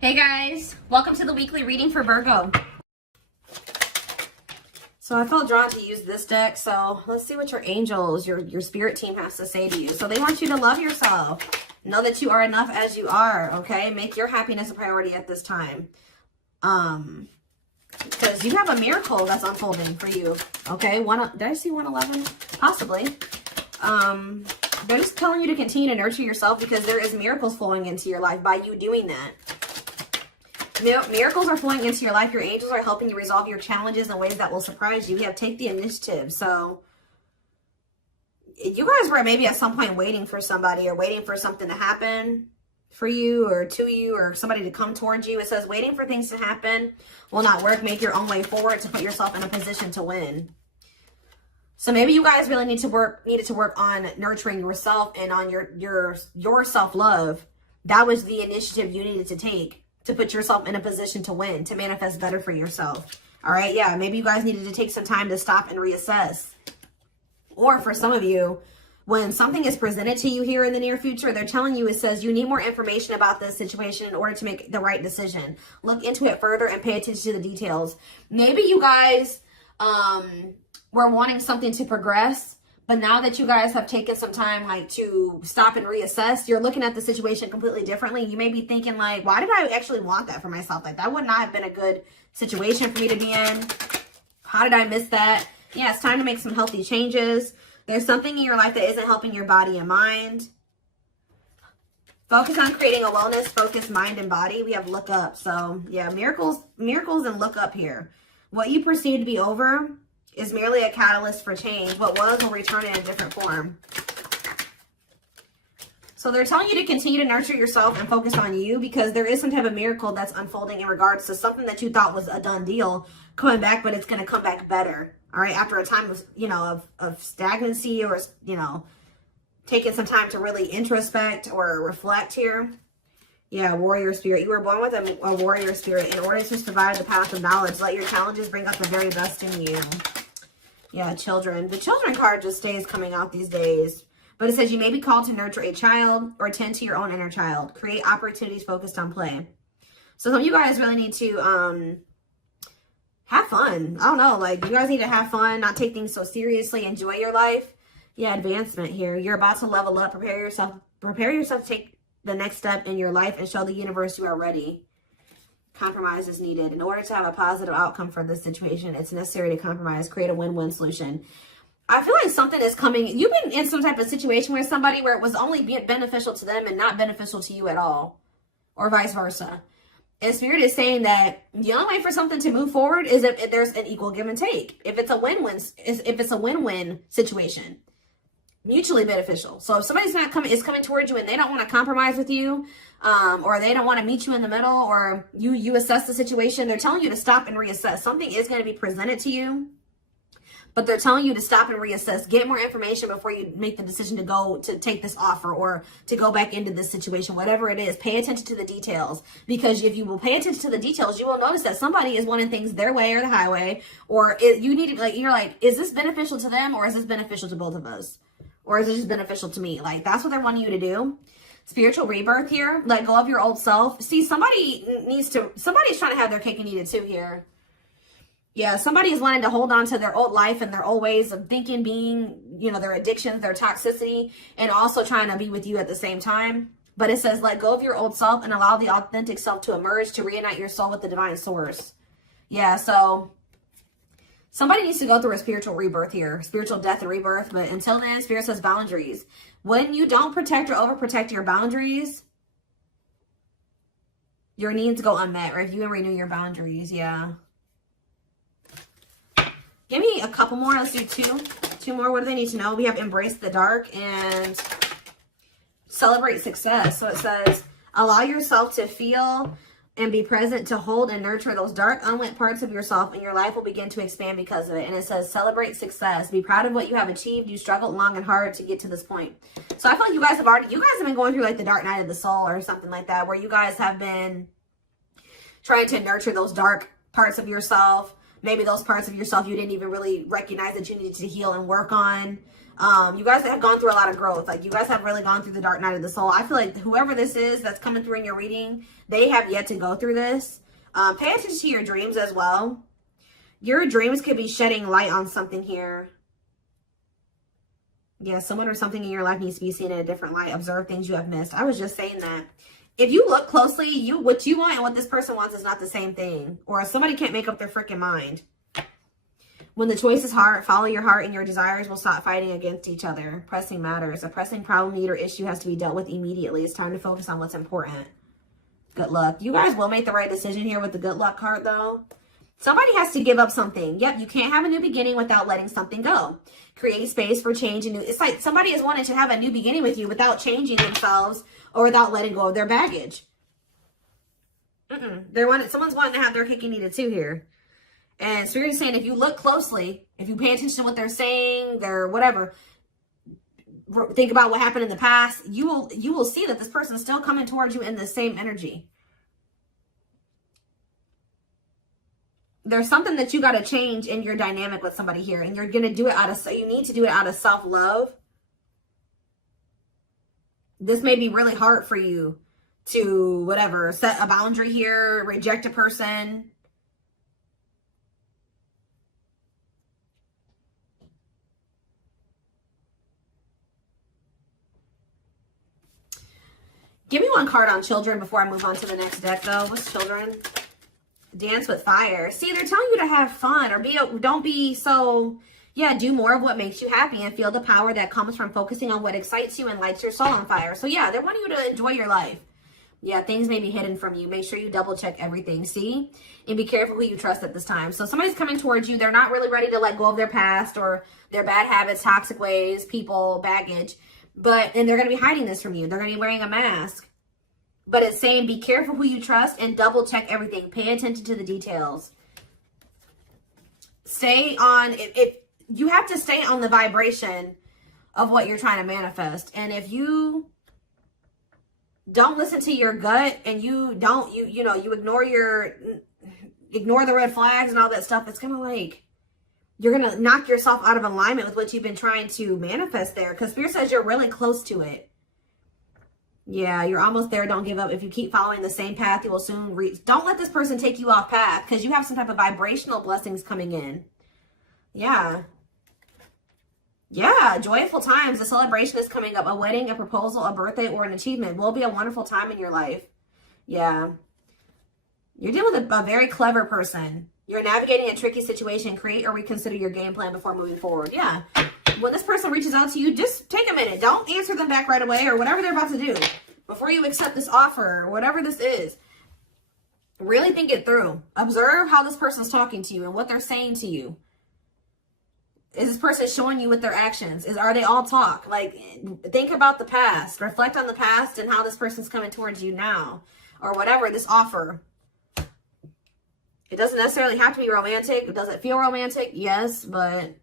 Hey guys, welcome to the weekly reading for Virgo. So I felt drawn to use this deck, so let's see what your angels, your spirit team has to say to you. So they want you to love yourself. Know that you are enough as you are, okay? Make your happiness a priority at this time. Because you have a miracle that's unfolding for you, okay? Did I see 111? Possibly. They're just telling you to continue to nurture yourself because there is miracles flowing into your life by you doing that. Miracles are flowing into your life. Your angels are helping you resolve your challenges in ways that will surprise you. We have take the initiative. So you guys were maybe at some point waiting for somebody or waiting for something to happen for you or to you or somebody to come towards you. It says waiting for things to happen will not work. Make your own way forward to put yourself in a position to win. So maybe you guys really needed to work on nurturing yourself and on your self-love. That was the initiative you needed to take to put yourself in a position to win, to manifest better for yourself. All right, yeah, maybe you guys needed to take some time to stop and reassess. Or for some of you, when something is presented to you here in the near future, they're telling you, it says you need more information about this situation in order to make the right decision. Look into it further and pay attention to the details. Maybe you guys were wanting something to progress, but now that you guys have taken some time like to stop and reassess, you're looking at the situation completely differently. You may be thinking like, why did I actually want that for myself? Like that would not have been a good situation for me to be in. How did I miss that? Yeah, it's time to make some healthy changes. There's something in your life that isn't helping your body and mind. Focus on creating a wellness-focused mind and body. We have look up. So yeah, miracles and look up here. What you perceive to be over is merely a catalyst for change. What was will return in a different form. So they're telling you to continue to nurture yourself and focus on you because there is some type of miracle that's unfolding in regards to something that you thought was a done deal coming back, but it's going to come back better. All right. After a time of, of stagnancy or, taking some time to really introspect or reflect here. Yeah, warrior spirit. You were born with a warrior spirit. In order to survive the path of knowledge, let your challenges bring out the very best in you. Yeah, children. The children card just stays coming out these days. But it says you may be called to nurture a child or tend to your own inner child. Create opportunities focused on play. So some of you guys really need to have fun. I don't know. Like, you guys need to have fun, not take things so seriously. Enjoy your life. Yeah, advancement here. You're about to level up. Prepare yourself to take the next step in your life and show the universe you are ready. Compromise is needed. In order to have a positive outcome for this situation, it's necessary to compromise, create a win-win solution. I feel like something is coming. You've been in some type of situation where somebody where it was only beneficial to them and not beneficial to you at all, or vice versa. And Spirit is saying that the only way for something to move forward is if there's an equal give and take. If it's a win-win situation. Mutually beneficial. So if somebody's is coming towards you and they don't want to compromise with you, or they don't want to meet you in the middle, or you assess the situation, they're telling you to stop and reassess. Something is going to be presented to you, but they're telling you to stop and reassess. Get more information before you make the decision to take this offer or to go back into this situation. Whatever it is, pay attention to the details, because if you will pay attention to the details, you will notice that somebody is wanting things their way or the highway, or you need to you're like, is this beneficial to them or is this beneficial to both of us? Or is it just beneficial to me? Like, that's what they're wanting you to do. Spiritual rebirth here. Let go of your old self. See, somebody's trying to have their cake and eat it too here. Yeah, somebody is wanting to hold on to their old life and their old ways of thinking, being, their addictions, their toxicity, and also trying to be with you at the same time. But it says, let go of your old self and allow the authentic self to emerge, to reunite your soul with the divine source. Yeah, so somebody needs to go through a spiritual rebirth here, spiritual death and rebirth. But until then, Spirit says boundaries. When you don't protect or overprotect your boundaries, your needs go unmet. Review and renew your boundaries. Yeah. Give me a couple more. Let's do two more. What do they need to know? We have embrace the dark and celebrate success. So it says, allow yourself to feel and be present to hold and nurture those dark, unlit parts of yourself, and your life will begin to expand because of it. And it says, celebrate success. Be proud of what you have achieved. You struggled long and hard to get to this point. So I feel like you guys have been going through like the dark night of the soul or something like that, where you guys have been trying to nurture those dark parts of yourself. Maybe those parts of yourself you didn't even really recognize that you needed to heal and work on. You guys have gone through a lot of growth. Like, you guys have really gone through the dark night of the soul. I feel like whoever this is that's coming through in your reading, they have yet to go through this. Pay attention to your dreams as well. Your dreams could be shedding light on something here. Yeah, someone or something in your life needs to be seen in a different light. Observe things you have missed. I was just saying that. If you look closely, what you want and what this person wants is not the same thing. Or somebody can't make up their freaking mind. When the choice is hard, follow your heart and your desires will stop fighting against each other. Pressing matters. A pressing problem, need, or issue has to be dealt with immediately. It's time to focus on what's important. Good luck. You guys will make the right decision here with the good luck card, though. Somebody has to give up something. Yep, you can't have a new beginning without letting something go. Create space for change. And new. It's like somebody is wanting to have a new beginning with you without changing themselves or without letting go of their baggage. Someone's wanting to have their cake and eat it too here. And Spirit is saying, if you look closely, if you pay attention to what they're saying, their whatever, think about what happened in the past, you will see that this person is still coming towards you in the same energy. There's something that you got to change in your dynamic with somebody here, and you're going to do it you need to do it out of self-love. This may be really hard for you to, whatever, set a boundary here, reject a person. Give me one card on children before I move on to the next deck, though. What's children? Dance with fire. See, they're telling you to have fun or don't be so, yeah, do more of what makes you happy and feel the power that comes from focusing on what excites you and lights your soul on fire. So, yeah, they're wanting you to enjoy your life. Yeah, things may be hidden from you. Make sure you double check everything, see? And be careful who you trust at this time. So somebody's coming towards you. They're not really ready to let go of their past or their bad habits, toxic ways, people, baggage. And they're going to be hiding this from you. They're going to be wearing a mask. But it's saying be careful who you trust and double check everything. Pay attention to the details. Stay on, you have to stay on the vibration of what you're trying to manifest. And if you don't listen to your gut and you ignore the red flags and all that stuff, it's going to like, you're going to knock yourself out of alignment with what you've been trying to manifest there. Because Spirit says you're really close to it. Yeah, you're almost there. Don't give up. If you keep following the same path, you will soon reach. Don't let this person take you off path because you have some type of vibrational blessings coming in. Yeah. Yeah, joyful times. A celebration is coming up. A wedding, a proposal, a birthday, or an achievement will be a wonderful time in your life. Yeah. You're dealing with a very clever person. You're navigating a tricky situation. Create or reconsider your game plan before moving forward. Yeah. When this person reaches out to you, just take a minute. Don't answer them back right away or whatever they're about to do. Before you accept this offer or whatever this is, really think it through. Observe how this person's talking to you and what they're saying to you. Is this person showing you with their actions? Are they all talk? Like, think about the past. Reflect on the past and how this person's coming towards you now. Or whatever, this offer. It doesn't necessarily have to be romantic. Does it feel romantic? Yes, but...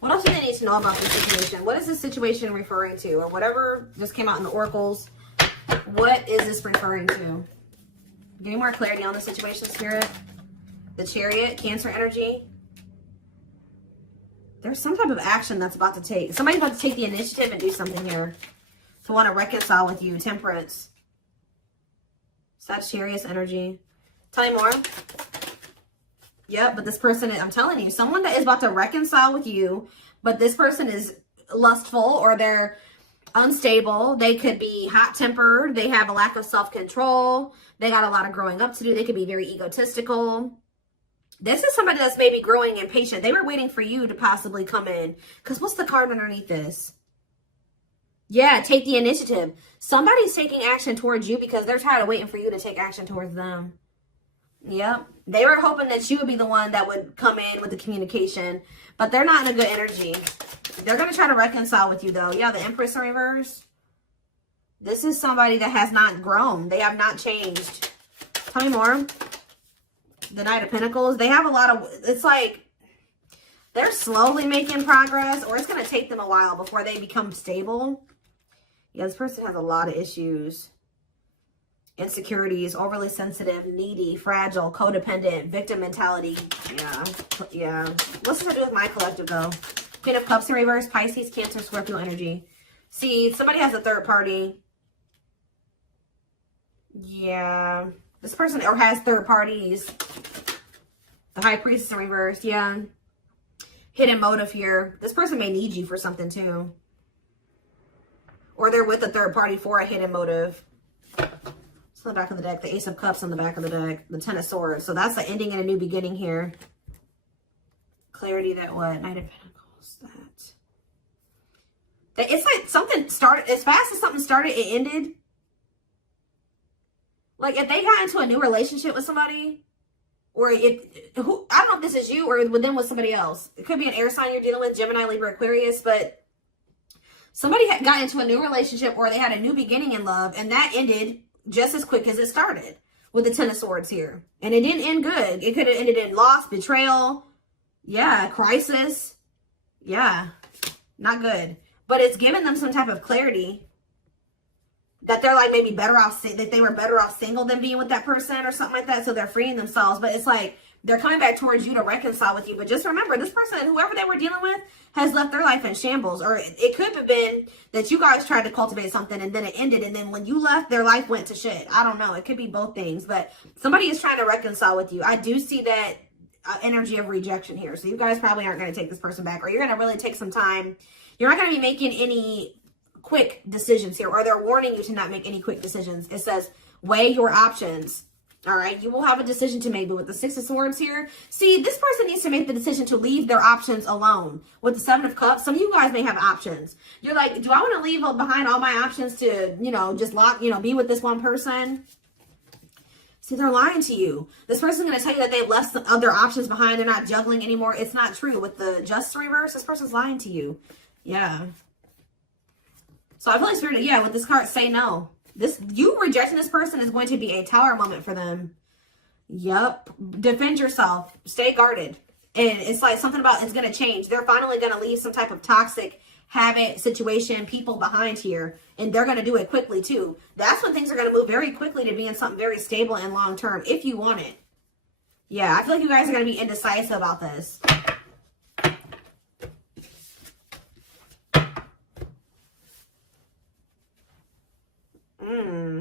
What else do they need to know about this situation? What is this situation referring to? Or whatever just came out in the oracles. What is this referring to? Give me more clarity on the situation, Spirit. The Chariot, Cancer energy. There's some type of action that's about to take. Somebody's about to take the initiative and do something here. To want to reconcile with you. Temperance. Sagittarius energy. Tell me more. Yep, but this person, I'm telling you, someone that is about to reconcile with you, but this person is lustful or they're unstable. They could be hot-tempered. They have a lack of self-control. They got a lot of growing up to do. They could be very egotistical. This is somebody that's maybe growing impatient. They were waiting for you to possibly come in. Because what's the card underneath this? Yeah, take the initiative. Somebody's taking action towards you because they're tired of waiting for you to take action towards them. Yep. They were hoping that you would be the one that would come in with the communication. But they're not in a good energy. They're going to try to reconcile with you, though. Yeah, the Empress in reverse. This is somebody that has not grown. They have not changed. Tell me more. The Knight of Pentacles. They have a lot of... It's like... They're slowly making progress, or it's going to take them a while before they become stable. Yeah, this person has a lot of issues. Insecurities, overly sensitive, needy, fragile, codependent, victim mentality. Yeah. What's this to do with my collective, though? Queen of Cups in reverse, Pisces, Cancer, Scorpio energy. See, somebody has a third party. Yeah. This person or has third parties. The High Priestess in reverse. Yeah. Hidden motive here. This person may need you for something too. Or they're with a third party for a hidden motive. It's on the back of the deck. The Ace of Cups on the back of the deck. The Ten of Swords. So that's the ending and a new beginning here. Clarity that what? Knight of Pentacles. That. It's like something started. As fast as something started, it ended. Like if they got into a new relationship with somebody, or I don't know if this is you or with them with somebody else. It could be an air sign you're dealing with, Gemini, Libra, Aquarius, but somebody got into a new relationship or they had a new beginning in love, and that ended just as quick as it started with the Ten of Swords here. And it didn't end good. It could have ended in loss, betrayal, yeah, crisis. Yeah, not good. But it's given them some type of clarity that they're like maybe better off, that they were better off single than being with that person or something like that. So they're freeing themselves. But it's like they're coming back towards you to reconcile with you. But just remember, this person, whoever they were dealing with, has left their life in shambles. Or it could have been that you guys tried to cultivate something and then it ended. And then when you left, their life went to shit. I don't know. It could be both things. But somebody is trying to reconcile with you. I do see that energy of rejection here. So you guys probably aren't going to take this person back. Or you're going to really take some time. You're not going to be making any quick decisions here, or they're warning you to not make any quick decisions. It says weigh your options. All right, you will have a decision to make. But with the Six of Swords here, see, this person needs to make the decision to leave their options alone. With the Seven of Cups, some of you guys may have options. You're like, do I want to leave behind all my options to, just be with this one person? See, they're lying to you. This person's going to tell you that they've left some other options behind. They're not juggling anymore. It's not true. With the Justice reverse, this person's lying to you. Yeah. So I feel like Spirit, yeah, with this card, say no. You rejecting this person is going to be a tower moment for them. Yep. Defend yourself. Stay guarded. And it's like something about it's going to change. They're finally going to leave some type of toxic habit, situation, people behind here. And they're going to do it quickly too. That's when things are going to move very quickly to being something very stable and long term, if you want it. Yeah, I feel like you guys are going to be indecisive about this.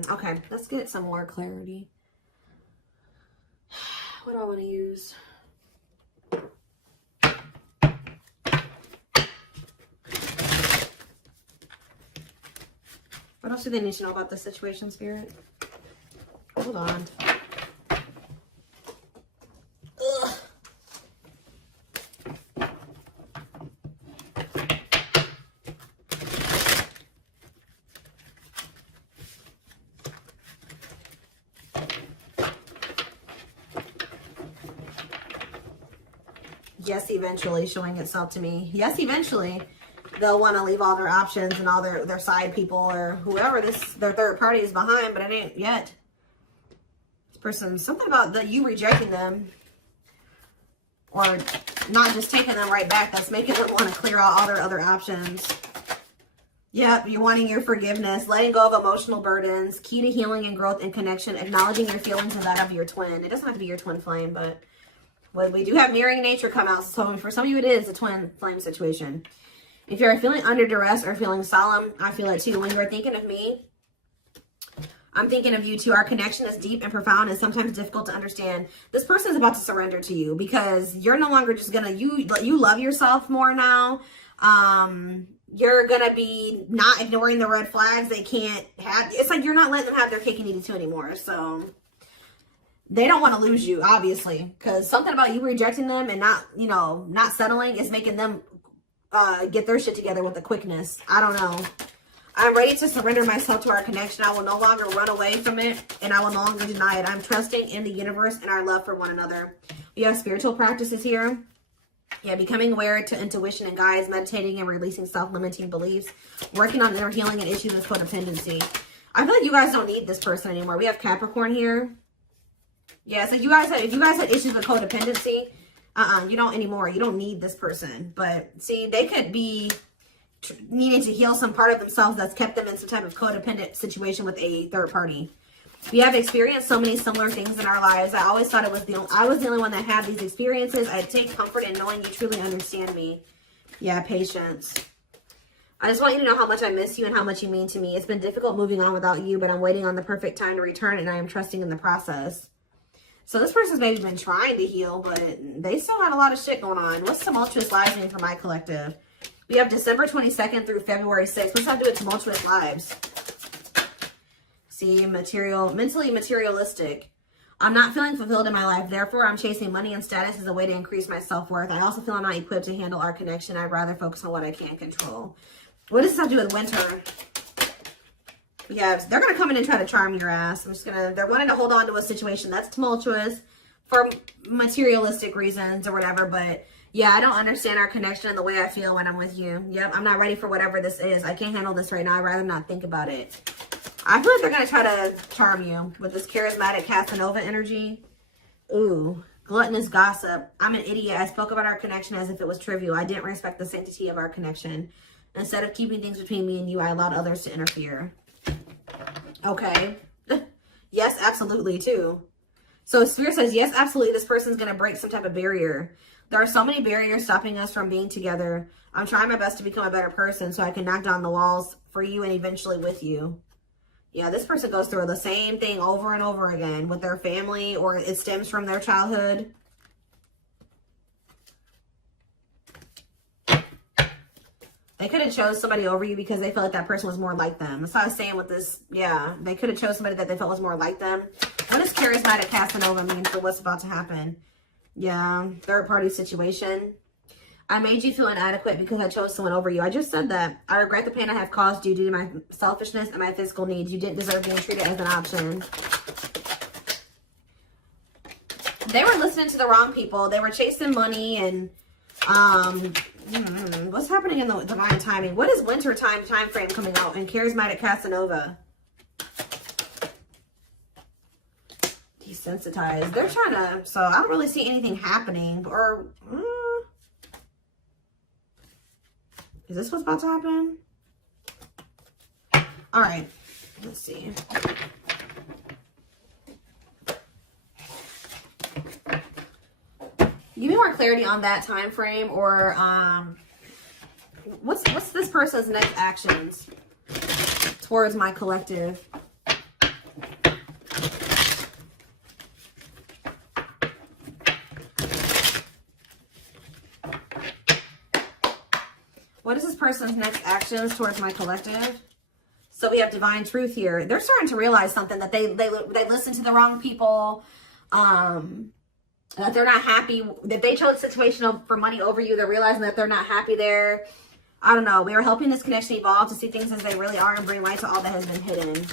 Okay, let's get some more clarity. What do I want to use? What else do they need to know about this situation, Spirit? Hold on. Ugh. Yes, eventually, showing itself to me. Yes, eventually. They'll want to leave all their options and all their side people or whoever their third party is behind, but it ain't yet. This person, something about you rejecting them or not just taking them right back, that's making them want to clear out all their other options. Yep, you're wanting your forgiveness, letting go of emotional burdens, key to healing and growth and connection, acknowledging your feelings and that of your twin. It doesn't have to be your twin flame, but well, we do have mirroring nature come out. So for some of you, it is a twin flame situation. If you're feeling under duress or feeling solemn, I feel it too. When you're thinking of me, I'm thinking of you too. Our connection is deep and profound and sometimes difficult to understand. This person is about to surrender to you because you're no longer just gonna, you love yourself more now. You're gonna be not ignoring the red flags. They can't have, it's like you're not letting them have their cake and eat it too anymore. So they don't want to lose you, obviously, because something about you rejecting them and not, not settling is making them get their shit together with a quickness. I don't know. I'm ready to surrender myself to our connection. I will no longer run away from it, and I will no longer deny it. I'm trusting in the universe and our love for one another. We have spiritual practices here. Yeah, becoming aware to intuition and guides, meditating and releasing self-limiting beliefs, working on inner healing and issues of codependency. I feel like you guys don't need this person anymore. We have Capricorn here. Yeah, so if you guys had issues with codependency, You don't anymore. You don't need this person. But see, they could be needing to heal some part of themselves that's kept them in some type of codependent situation with a third party. We have experienced so many similar things in our lives. I always thought I was the only one that had these experiences. I take comfort in knowing you truly understand me. Yeah, patience. I just want you to know how much I miss you and how much you mean to me. It's been difficult moving on without you, but I'm waiting on the perfect time to return, and I am trusting in the process. So this person's maybe been trying to heal, but they still had a lot of shit going on. What's tumultuous lives mean for my collective? We have December 22nd through February 6th. What's that to do with tumultuous lives? See, mentally materialistic. I'm not feeling fulfilled in my life. Therefore, I'm chasing money and status as a way to increase my self-worth. I also feel I'm not equipped to handle our connection. I'd rather focus on what I can control. What does this have to do with winter? Yeah, they're going to come in and try to charm your ass. They're wanting to hold on to a situation that's tumultuous for materialistic reasons or whatever. But yeah, I don't understand our connection and the way I feel when I'm with you. Yep, I'm not ready for whatever this is. I can't handle this right now. I'd rather not think about it. I feel like they're going to try to charm you with this charismatic Casanova energy. Ooh, gluttonous gossip. I'm an idiot. I spoke about our connection as if it was trivial. I didn't respect the sanctity of our connection. Instead of keeping things between me and you, I allowed others to interfere. Okay. Yes, absolutely, too. So Spirit says, yes, absolutely, this person's going to break some type of barrier. There are so many barriers stopping us from being together. I'm trying my best to become a better person so I can knock down the walls for you and eventually with you. Yeah, this person goes through the same thing over and over again with their family, or it stems from their childhood. They could have chose somebody over you because they felt like that person was more like them. That's what I was saying with this. Yeah, they could have chose somebody that they felt was more like them. What does charismatic Casanova mean for what's about to happen? Yeah, third party situation. I made you feel inadequate because I chose someone over you. I just said that. I regret the pain I have caused you due to my selfishness and my physical needs. You didn't deserve being treated as an option. They were listening to the wrong people. They were chasing money and what's happening in the divine timing? What is winter time frame coming out in charismatic Casanova? Desensitized. They're trying to, so I don't really see anything happening. Or is this what's about to happen? All right, let's see. Give me more clarity on that time frame, or what's this person's next actions towards my collective? What is this person's next actions towards my collective? So we have divine truth here. They're starting to realize something, that they listened to the wrong people. That they're not happy, that they chose a situation for money over you. They're realizing that they're not happy there. I don't know. We are helping this connection evolve to see things as they really are and bring light to all that has been hidden.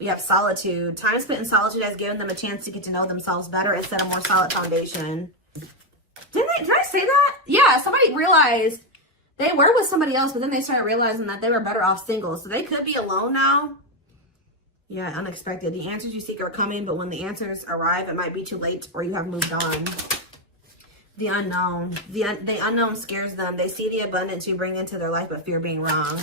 We have solitude. Time spent in solitude has given them a chance to get to know themselves better and set a more solid foundation. Did I say that? Yeah, somebody realized they were with somebody else, but then they started realizing that they were better off single. So they could be alone now. Yeah, unexpected. The answers you seek are coming, but when the answers arrive, it might be too late or you have moved on. The unknown. The unknown scares them. They see the abundance you bring into their life, but fear being wrong.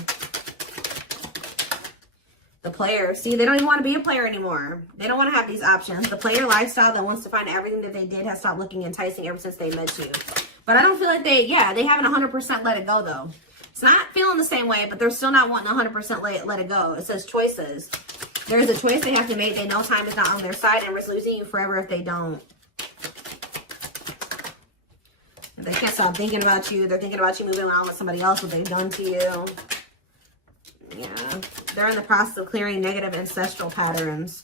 The player. See, they don't even want to be a player anymore. They don't want to have these options. The player lifestyle that wants to find everything that they did has stopped looking enticing ever since they met you. But I don't feel like they haven't 100% let it go, though. It's not feeling the same way, but they're still not wanting 100% let it go. It says choices. There's a choice they have to make. They know time is not on their side and risk losing you forever if they don't. They can't stop thinking about you. They're thinking about you moving on with somebody else, what they've done to you. Yeah. They're in the process of clearing negative ancestral patterns.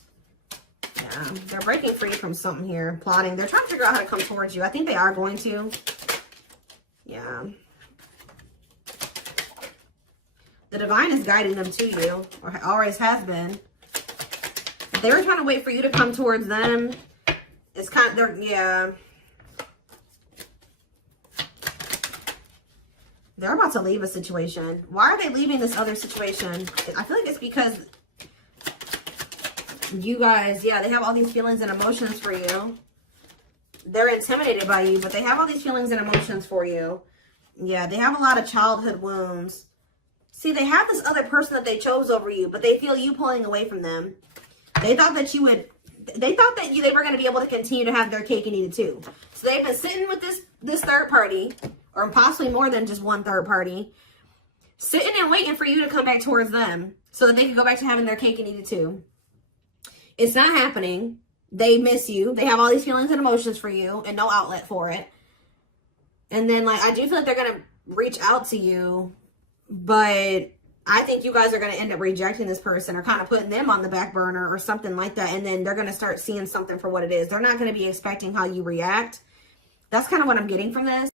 Yeah. They're breaking free from something here. Plotting. They're trying to figure out how to come towards you. I think they are going to. Yeah. The divine is guiding them to you, or always has been. They were trying to wait for you to come towards them. It's kind of, yeah. They're about to leave a situation. Why are they leaving this other situation? I feel like it's because you guys, yeah, they have all these feelings and emotions for you. they're intimidated by you, but they have all these feelings and emotions for you. Yeah, they have a lot of childhood wounds. See, they have this other person that they chose over you, but they feel you pulling away from them. They thought that you would, they thought that they were going to be able to continue to have their cake and eat it too. So they've been sitting with this third party, or possibly more than just one third party, sitting and waiting for you to come back towards them so that they can go back to having their cake and eat it too. It's not happening. They miss you. They have all these feelings and emotions for you and no outlet for it. And then, like, I do feel like they're going to reach out to you, but I think you guys are going to end up rejecting this person or kind of putting them on the back burner or something like that. And then they're going to start seeing something for what it is. They're not going to be expecting how you react. That's kind of what I'm getting from this.